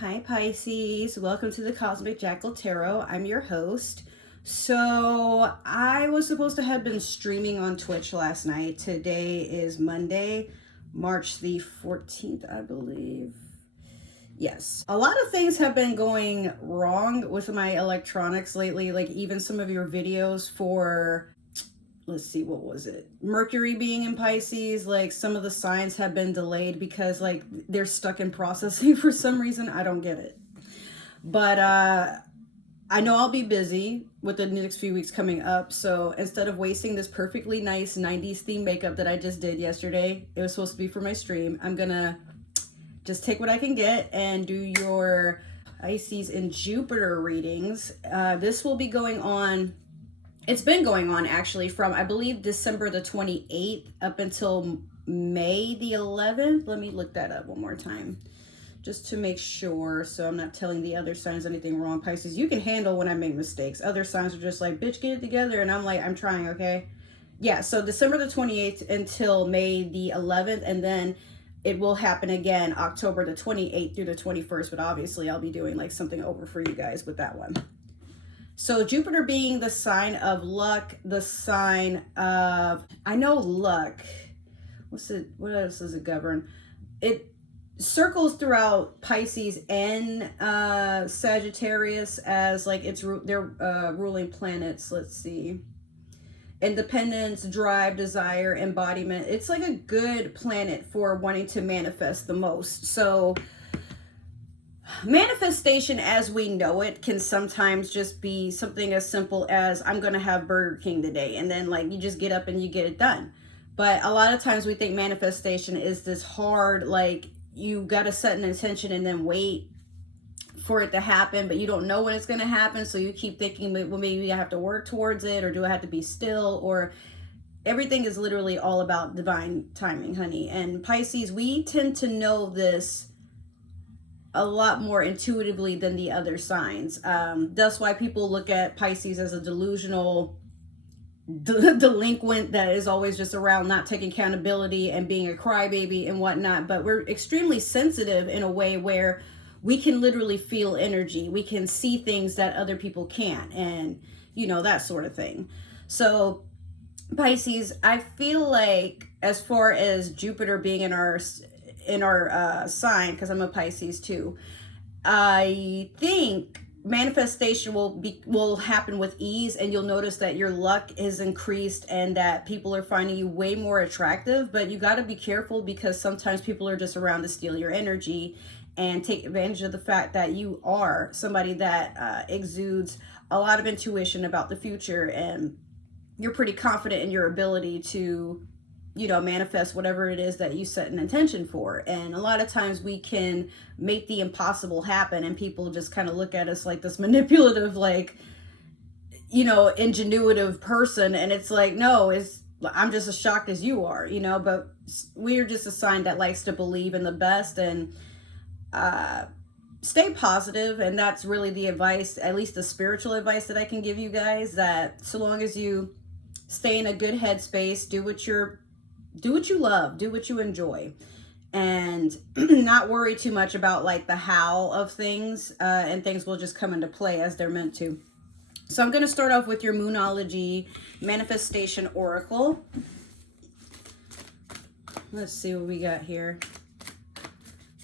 Hi Pisces, welcome to the Cosmic Jackal Tarot. I'm your host. So I was supposed to have been streaming on Twitch last night. Today is Monday, March the 14th, I believe. Yes. A lot of things have been going wrong with my electronics lately, like even some of your videos for, let's see, what was it? Mercury being in Pisces, like some of the signs have been delayed because like they're stuck in processing for some reason. I don't get it. But I know I'll be busy with the next few weeks coming up. So instead of wasting this perfectly nice 90s theme makeup that I just did yesterday, it was supposed to be for my stream. I'm gonna just take what I can get and do your Pisces and Jupiter readings. This will be going on. It's been going on actually from, I believe, December the 28th up until May the 11th. Let me look that up one more time just to make sure, so I'm not telling the other signs anything wrong. Pisces, you can handle when I make mistakes. Other signs are just like, bitch, get it together. And I'm like, I'm trying, okay? Yeah, so December the 28th until May the 11th. And then it will happen again October the 28th through the 21st. But obviously I'll be doing like something over for you guys with that one. So Jupiter being the sign of luck, the sign of, I know luck. What else does it govern? It circles throughout Pisces and Sagittarius as like their ruling planets. Let's see. Independence, drive, desire, embodiment. It's like a good planet for wanting to manifest the most. So manifestation as we know it can sometimes just be something as simple as I'm gonna have Burger King today, and then like you just get up and you get it done. But a lot of times we think manifestation is this hard, like you gotta set an intention and then wait for it to happen, but you don't know when it's gonna happen, so you keep thinking, well, maybe I have to work towards it, or do I have to be still, or everything is literally all about divine timing, honey. And Pisces, we tend to know this a lot more intuitively than the other signs. That's why people look at Pisces as a delusional delinquent that is always just around not taking accountability and being a crybaby and whatnot. But we're extremely sensitive in a way where we can literally feel energy. We can see things that other people can't, and you know, that sort of thing. So Pisces, I feel like as far as Jupiter being in our sign, because I'm a Pisces too, I think manifestation will happen with ease, and you'll notice that your luck is increased and that people are finding you way more attractive. But you got to be careful, because sometimes people are just around to steal your energy and take advantage of the fact that you are somebody that exudes a lot of intuition about the future, and you're pretty confident in your ability to, you know, manifest whatever it is that you set an intention for. And a lot of times we can make the impossible happen, and people just kind of look at us like this manipulative, like, you know, ingenuitive person. And it's like, no, I'm just as shocked as you are, you know. But we're just a sign that likes to believe in the best and stay positive. And that's really the advice, at least the spiritual advice that I can give you guys, that so long as you stay in a good headspace, do what you love, do what you enjoy, and not worry too much about like the how of things, and things will just come into play as they're meant to. So I'm going to start off with your Moonology Manifestation Oracle. Let's see what we got here.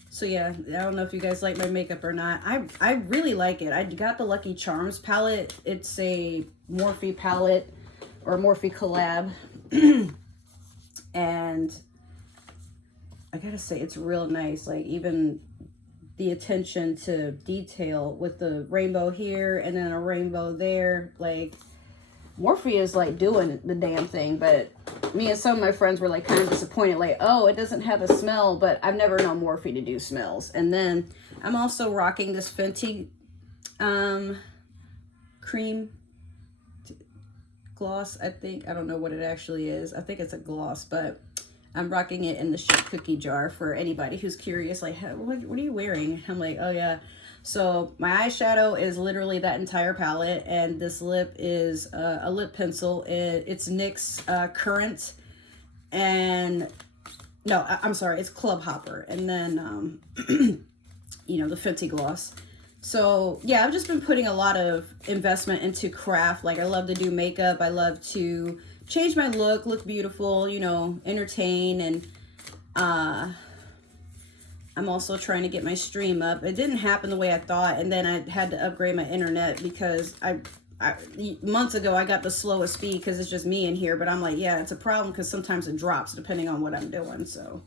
So yeah, I don't know if you guys like my makeup or not. I really like it. I got the Lucky Charms palette. It's a Morphe palette, or Morphe collab. And I gotta say, it's real nice. Like even the attention to detail with the rainbow here and then a rainbow there. Like Morphe is like doing the damn thing. But me and some of my friends were like kind of disappointed, like, oh, it doesn't have a smell. But I've never known Morphe to do smells. And then I'm also rocking this Fenty cream gloss. I don't know what it actually is. I think it's a gloss, but I'm rocking it in the shaped cookie jar for anybody who's curious, like, what are you wearing? I'm like, oh yeah. So my eyeshadow is literally that entire palette, and this lip is a lip pencil. It's NYX Current, and no, I'm sorry, it's Club Hopper. And then you know, the Fenty gloss. So yeah, I've just been putting a lot of investment into craft. Like I love to do makeup. I love to change my look beautiful, you know, entertain. And I'm also trying to get my stream up. It didn't happen the way I thought. And then I had to upgrade my internet because months ago I got the slowest speed because it's just me in here. But I'm like, yeah, it's a problem because sometimes it drops depending on what I'm doing. So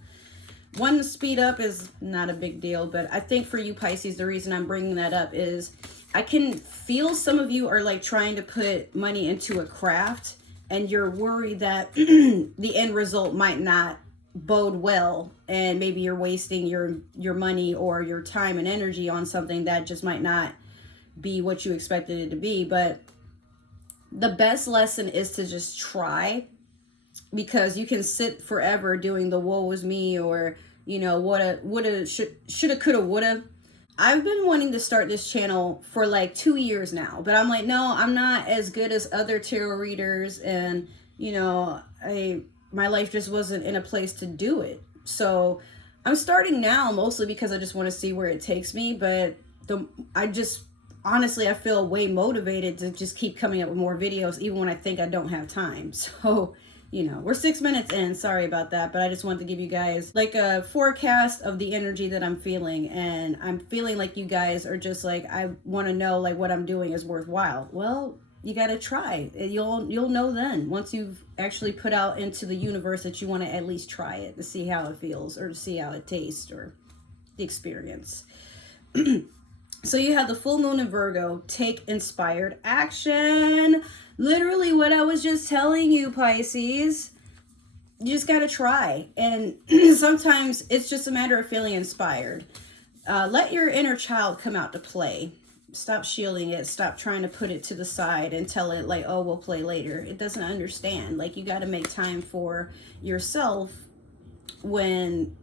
one speed up is not a big deal, but I think for you Pisces, the reason I'm bringing that up is I can feel some of you are like trying to put money into a craft and you're worried that the end result might not bode well, and maybe you're wasting your money or your time and energy on something that just might not be what you expected it to be. But the best lesson is to just try, because you can sit forever doing the woe is me, or you know, woulda, shoulda, coulda, woulda. I've been wanting to start this channel for like 2 years now, but I'm like, no, I'm not as good as other tarot readers, and you know, my life just wasn't in a place to do it. So I'm starting now mostly because I just want to see where it takes me. But honestly, I feel way motivated to just keep coming up with more videos, even when I think I don't have time. So, you know, we're 6 minutes in. Sorry about that. But I just wanted to give you guys like a forecast of the energy that I'm feeling. And I'm feeling like you guys are just like, I want to know like what I'm doing is worthwhile. Well, you got to try. You'll know then, once you've actually put out into the universe that you want to at least try it to see how it feels, or to see how it tastes, or the experience. So you have the full moon in Virgo. Take inspired action. Literally what I was just telling you, Pisces. You just got to try. And sometimes it's just a matter of feeling inspired. Let your inner child come out to play. Stop shielding it. Stop trying to put it to the side and tell it like, oh, we'll play later. It doesn't understand. Like, you got to make time for yourself when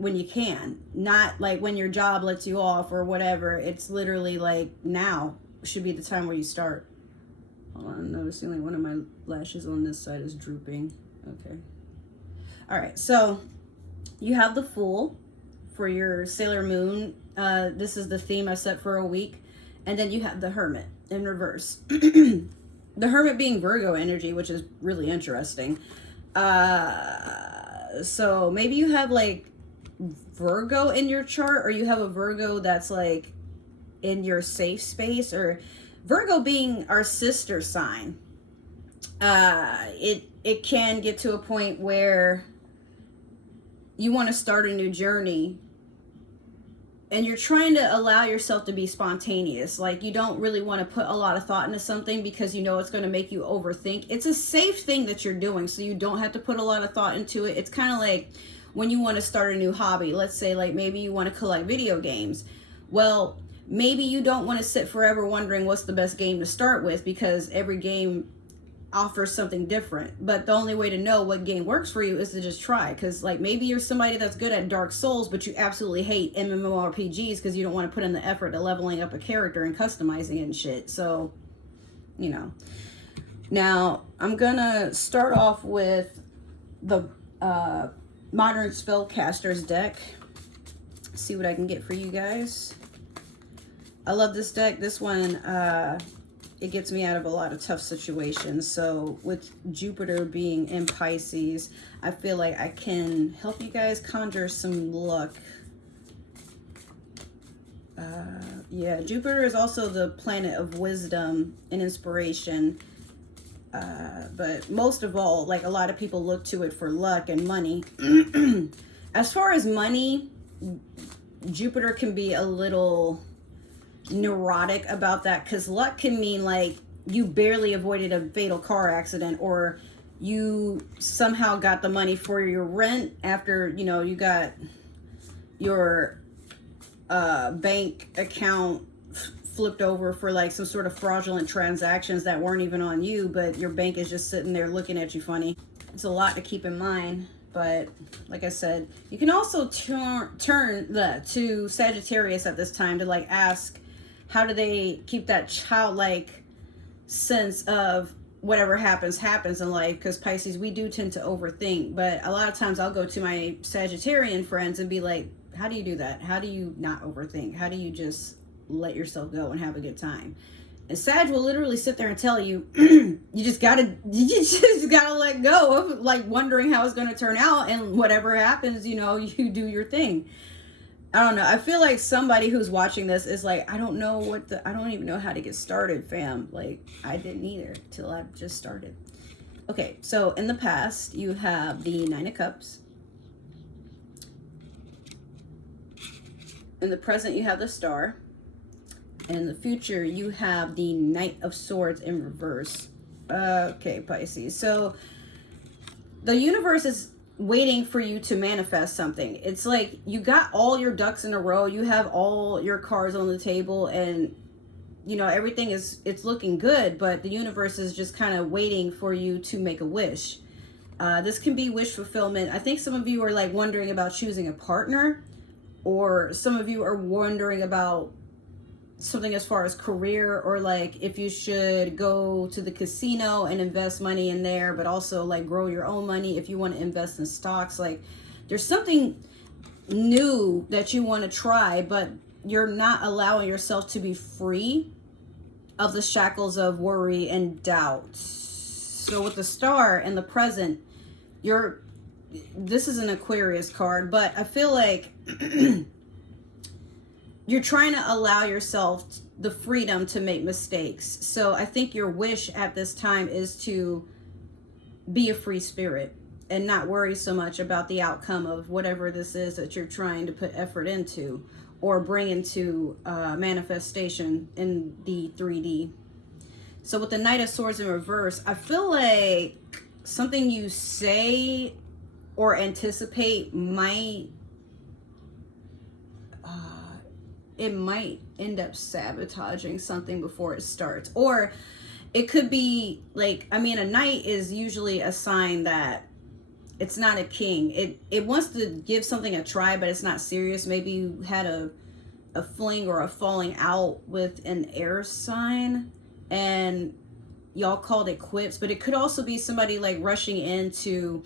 you can. Not like when your job lets you off or whatever. It's literally like now should be the time where you start. Hold on, I'm noticing like one of my lashes on this side is drooping. Okay. All right. So you have the Fool for your Sailor Moon. This is the theme I set for a week. And then you have the Hermit in reverse. The Hermit being Virgo energy, which is really interesting. So maybe you have like Virgo in your chart, or you have a Virgo that's like in your safe space, or Virgo being our sister sign. It can get to a point where you want to start a new journey, and you're trying to allow yourself to be spontaneous. Like, you don't really want to put a lot of thought into something because you know it's going to make you overthink. It's a safe thing that you're doing, so you don't have to put a lot of thought into it. It's kind of like when you want to start a new hobby. Let's say like maybe you want to collect video games. Well, maybe you don't want to sit forever wondering what's the best game to start with, because every game offers something different. But the only way to know what game works for you is to just try. Because like maybe you're somebody that's good at Dark Souls, but you absolutely hate MMORPGs because you don't want to put in the effort to leveling up a character and customizing it and shit. So, you know. Now, I'm gonna start off with the Modern Spellcasters deck. See what I can get for you guys. I love this deck. This one, it gets me out of a lot of tough situations. So with Jupiter being in Pisces, I feel like I can help you guys conjure some luck. Yeah, Jupiter is also the planet of wisdom and inspiration. But most of all, like, a lot of people look to it for luck and money. As far as money, Jupiter can be a little neurotic about that, because luck can mean like you barely avoided a fatal car accident, or you somehow got the money for your rent after, you know, you got your bank account flipped over for like some sort of fraudulent transactions that weren't even on you, but your bank is just sitting there looking at you funny. It's a lot to keep in mind. But like I said, you can also turn to Sagittarius at this time to like ask, how do they keep that childlike sense of whatever happens in life? Because Pisces, we do tend to overthink. But a lot of times I'll go to my Sagittarian friends and be like, How do you do that? How do you not overthink? How do you just let yourself go and have a good time? And Sag will literally sit there and tell you, you just gotta let go of like wondering how it's gonna turn out, and whatever happens, you know, you do your thing. I don't know. I feel like somebody who's watching this is like, I don't even know how to get started, fam. Like, I didn't either till I just started. Okay, so in the past, you have the Nine of Cups. In the present, you have the Star. And in the future, you have the Knight of Swords in reverse. Okay, Pisces. So the universe is waiting for you to manifest something. It's like you got all your ducks in a row. You have all your cards on the table, and you know everything it's looking good, but the universe is just kind of waiting for you to make a wish. This can be wish fulfillment. I think some of you are like wondering about choosing a partner, or some of you are wondering about something as far as career, or like if you should go to the casino and invest money in there, but also like grow your own money if you want to invest in stocks. Like there's something new that you want to try, but you're not allowing yourself to be free of the shackles of worry and doubt. So with the Star and the present, this is an Aquarius card, but I feel like you're trying to allow yourself the freedom to make mistakes. So I think your wish at this time is to be a free spirit and not worry so much about the outcome of whatever this is that you're trying to put effort into or bring into manifestation in the 3D. So with the Knight of Swords in reverse, I feel like something you say or anticipate might end up sabotaging something before it starts. Or it could be like, I mean, a knight is usually a sign that it's not a king. It wants to give something a try, but it's not serious. Maybe you had a fling or a falling out with an air sign and y'all called it quits. But it could also be somebody like rushing in to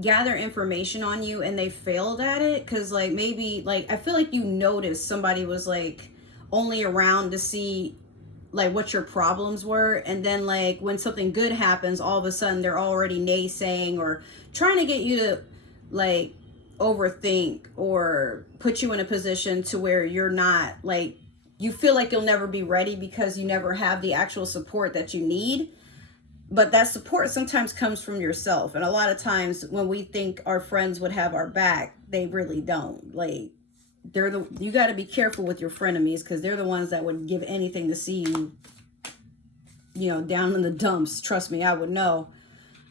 gather information on you and they failed at it, because like maybe like I feel like you noticed somebody was like only around to see like what your problems were, and then like when something good happens, all of a sudden they're already naysaying or trying to get you to like overthink or put you in a position to where you're not, like, you feel like you'll never be ready because you never have the actual support that you need. But that support sometimes comes from yourself. And a lot of times when we think our friends would have our back, they really don't. Like, you got to be careful with your frenemies, because they're the ones that would give anything to see you, you know, down in the dumps. Trust me, I would know.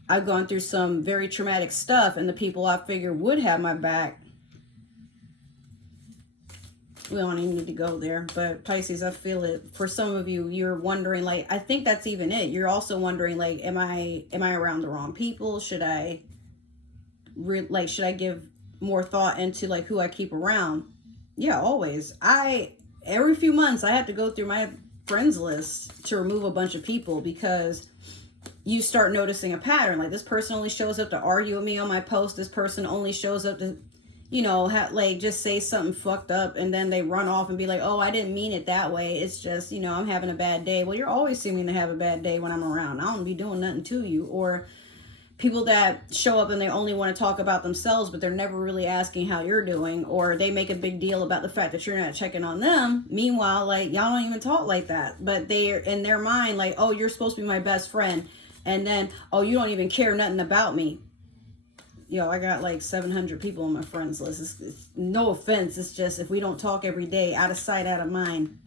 I've gone through some very traumatic stuff, and the people I figured would have my back, we don't even need to go there. But Pisces, I feel it for some of you. You're wondering, like, I think that's even it. You're also wondering, like, am I around the wrong people? Should I give more thought into like who I keep around? Yeah, always. Every few months I have to go through my friends list to remove a bunch of people, because you start noticing a pattern. Like, this person only shows up to argue with me on my post. This person only shows up to, you know, like just say something fucked up, and then they run off and be like, oh, I didn't mean it that way. It's just, you know, I'm having a bad day. Well, you're always seeming to have a bad day when I'm around. I don't be doing nothing to you. Or people that show up and they only want to talk about themselves, but they're never really asking how you're doing, or they make a big deal about the fact that you're not checking on them. Meanwhile, like, y'all don't even talk like that, but they're in their mind like, oh, you're supposed to be my best friend, and then, oh, you don't even care nothing about me. Yo, I got like 700 people on my friends list. It's no offense, it's just, if we don't talk every day, out of sight, out of mind.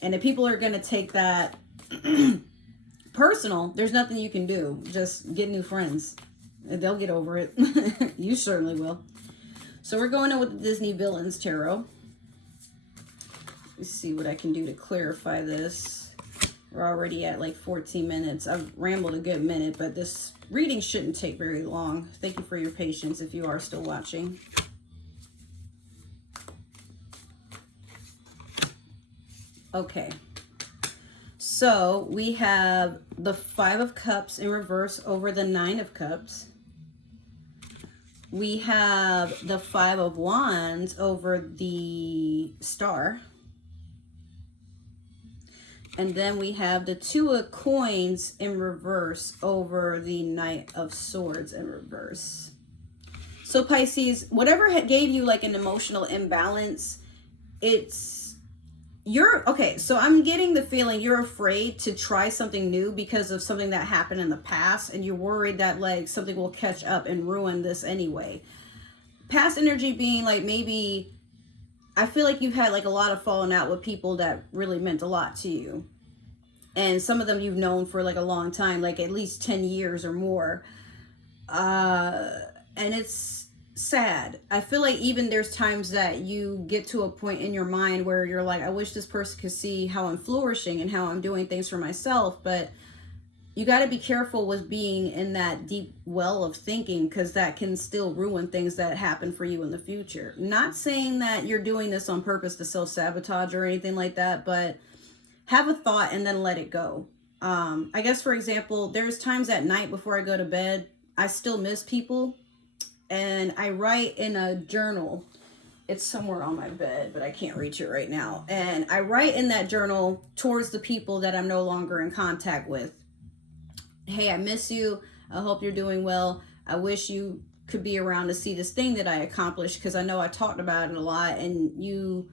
And if people are gonna take that personal, there's nothing you can do. Just get new friends. They'll get over it. You certainly will. So we're going in with the Disney Villains Tarot. Let's see what I can do to clarify this. We're already at like 14 minutes. I've rambled a good minute, but this reading shouldn't take very long. Thank you for your patience if you are still watching. Okay. So we have the 5 of Cups in reverse over the 9 of Cups. We have the Five of Wands over the Star. And then we have the Two of Coins in reverse over the Knight of Swords in reverse. So Pisces, whatever gave you like an emotional imbalance, okay, so I'm getting the feeling you're afraid to try something new because of something that happened in the past, and you're worried that like something will catch up and ruin this anyway. Past energy being like, maybe I feel like you've had like a lot of falling out with people that really meant a lot to you. And some of them you've known for like a long time, like at least 10 years or more. And it's sad. I feel like even there's times that you get to a point in your mind where you're like, I wish this person could see how I'm flourishing and how I'm doing things for myself. But you got to be careful with being in that deep well of thinking, because that can still ruin things that happen for you in the future. Not saying that you're doing this on purpose to self-sabotage or anything like that, but have a thought and then let it go. I guess, for example, there's times at night before I go to bed, I still miss people, and I write in a journal. It's somewhere on my bed, but I can't reach it right now. And I write in that journal towards the people that I'm no longer in contact with. Hey, I miss you. I hope you're doing well. I wish you could be around to see this thing that I accomplished, because I know I talked about it a lot, and you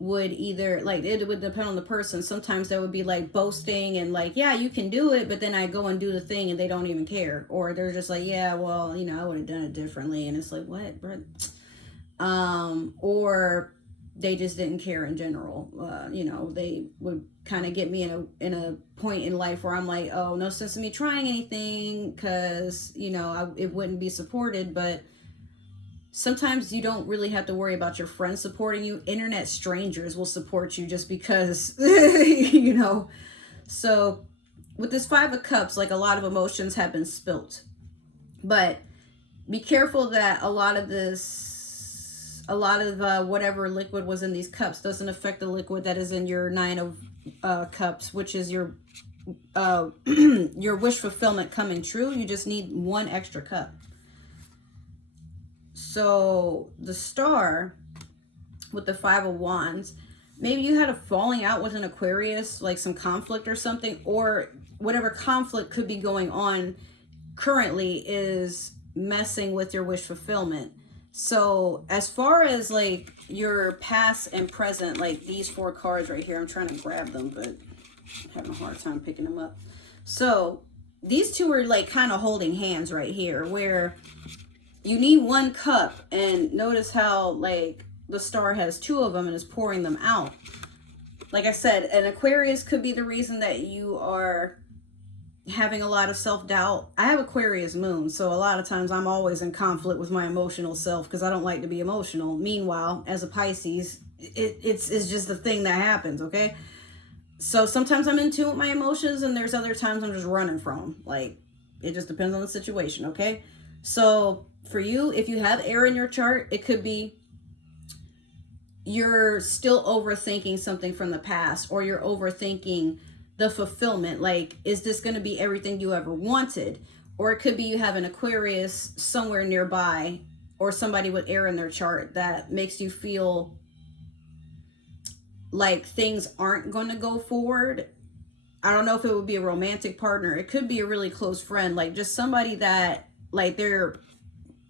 would either, like, it would depend on the person. Sometimes there would be like boasting and like, yeah, you can do it, but then I go and do the thing and they don't even care, or they're just like, yeah, well, you know, I would have done it differently, and it's like, what, bro? Or they just didn't care in general. You know, they would kind of get me in a point in life where I'm like, oh, no sense in me trying anything, because, you know, it wouldn't be supported. But sometimes you don't really have to worry about your friends supporting you. Internet strangers will support you just because, you know. So with this Five of Cups, like, a lot of emotions have been spilt. But be careful that a lot of whatever liquid was in these cups doesn't affect the liquid that is in your Nine of Cups, which is your wish fulfillment coming true. You just need one extra cup. So the Star with the Five of Wands, maybe you had a falling out with an Aquarius, like some conflict or something, or whatever conflict could be going on currently is messing with your wish fulfillment. So as far as like your past and present, like these four cards right here, I'm trying to grab them, but I'm having a hard time picking them up. So these two are like kind of holding hands right here, where you need one cup, and notice how like the Star has two of them and is pouring them out. Like I said, an Aquarius could be the reason that you are having a lot of self-doubt. I have Aquarius moon, so a lot of times I'm always in conflict with my emotional self because I don't like to be emotional. Meanwhile, as a Pisces, it's just the thing that happens, okay? So sometimes I'm in tune with my emotions, and there's other times I'm just running from them. Like, it just depends on the situation, okay? So for you, if you have air in your chart, it could be you're still overthinking something from the past, or you're overthinking the fulfillment. Like, is this going to be everything you ever wanted? Or it could be you have an Aquarius somewhere nearby, or somebody with air in their chart that makes you feel like things aren't going to go forward. I don't know if it would be a romantic partner. It could be a really close friend, like just somebody that, like, they're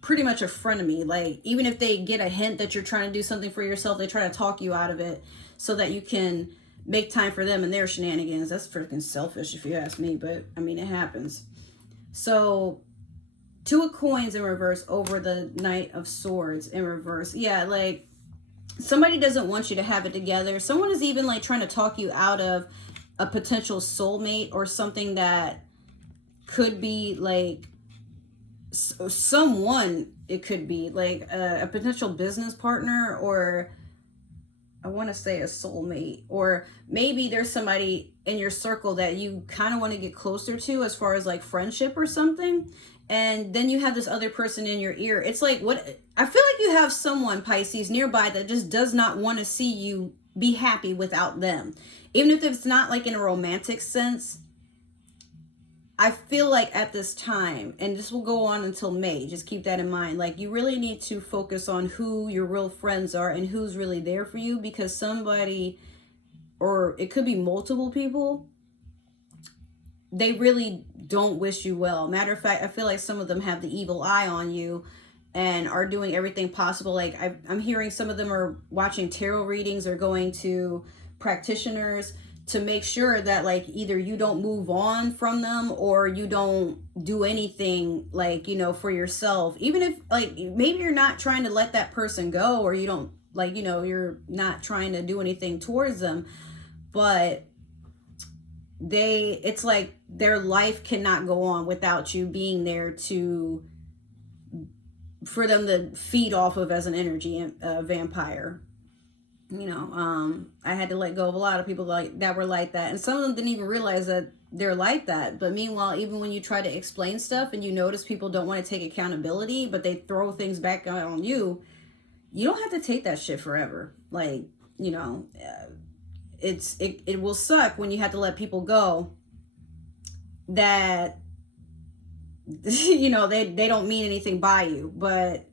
pretty much a frenemy. Like, even if they get a hint that you're trying to do something for yourself, they try to talk you out of it so that you can make time for them and their shenanigans. That's freaking selfish if you ask me, but I mean, it happens. So Two of Coins in reverse over the Knight of Swords in reverse. Yeah, like somebody doesn't want you to have it together. Someone is even like trying to talk you out of a potential soulmate, or something that could be like someone. It could be like a potential business partner, or I want to say a soulmate, or maybe there's somebody in your circle that you kind of want to get closer to as far as like friendship or something. And then you have this other person in your ear. It's like, what, I feel like you have someone, Pisces, nearby that just does not want to see you be happy without them. Even if it's not like in a romantic sense, I feel like at this time, and this will go on until May, just keep that in mind. Like, you really need to focus on who your real friends are and who's really there for you, because somebody, or it could be multiple people, they really don't wish you well. Matter of fact, I feel like some of them have the evil eye on you and are doing everything possible. Like, I'm hearing some of them are watching tarot readings or going to practitioners to make sure that, like, either you don't move on from them or you don't do anything, like, you know, for yourself. Even if, like, maybe you're not trying to let that person go, or you don't, like, you know, you're not trying to do anything towards them, but it's like their life cannot go on without you being there to, for them to feed off of as an energy vampire. You know, I had to let go of a lot of people like that were like that, and some of them didn't even realize that they're like that. But meanwhile, even when you try to explain stuff and you notice people don't want to take accountability, but they throw things back on you, you don't have to take that shit forever. Like, you know, it will suck when you have to let people go that you know they don't mean anything by you. But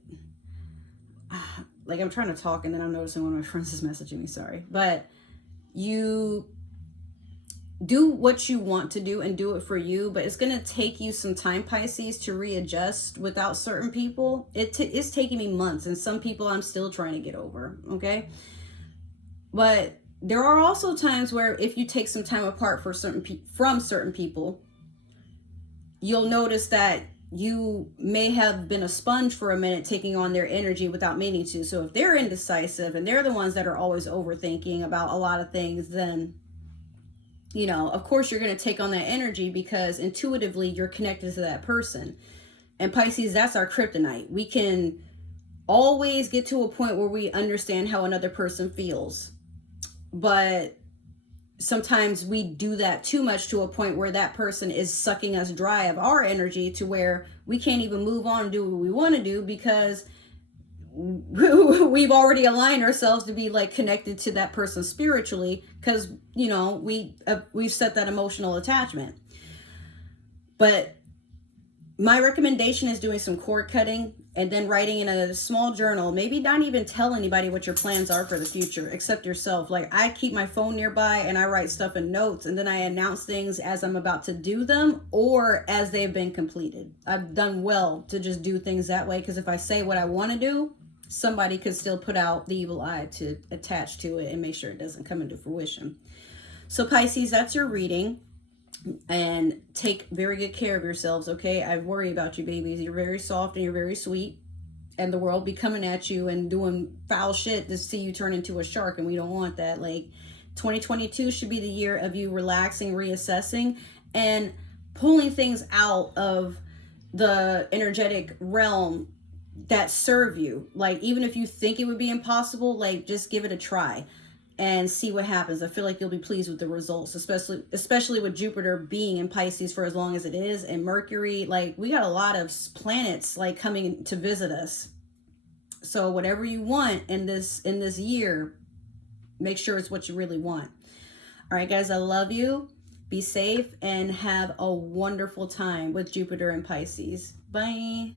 like, I'm trying to talk and then I'm noticing one of my friends is messaging me, sorry. But you do what you want to do and do it for you, but it's going to take you some time, Pisces, to readjust without certain people. It's taking me months, and some people I'm still trying to get over, okay? But there are also times where if you take some time apart from certain people, you'll notice that you may have been a sponge for a minute, taking on their energy without meaning to. So if they're indecisive and they're the ones that are always overthinking about a lot of things, then, you know, of course you're going to take on that energy because intuitively you're connected to that person. And Pisces, that's our kryptonite. We can always get to a point where we understand how another person feels. But sometimes we do that too much to a point where that person is sucking us dry of our energy to where we can't even move on and do what we want to do because we've already aligned ourselves to be like connected to that person spiritually, because, you know, we've set that emotional attachment. But my recommendation is doing some cord cutting and then writing in a small journal. Maybe not even tell anybody what your plans are for the future except yourself. Like, I keep my phone nearby and I write stuff in notes, and then I announce things as I'm about to do them or as they've been completed. I've done well to just do things that way, because if I say what I want to do, somebody could still put out the evil eye to attach to it and make sure it doesn't come into fruition. So Pisces, that's your reading. And take very good care of yourselves, okay? I worry about you, babies. You're very soft and you're very sweet, and the world be coming at you and doing foul shit to see you turn into a shark, and we don't want that. Like, 2022 should be the year of you relaxing, reassessing, and pulling things out of the energetic realm that serve you. Like, even if you think it would be impossible, like, just give it a try and see what happens. I feel like you'll be pleased with the results, especially with Jupiter being in Pisces for as long as it is, and Mercury. Like, we got a lot of planets like coming to visit us. So whatever you want in this year, make sure it's what you really want. All right, guys, I love you. Be safe and have a wonderful time with Jupiter and Pisces. Bye.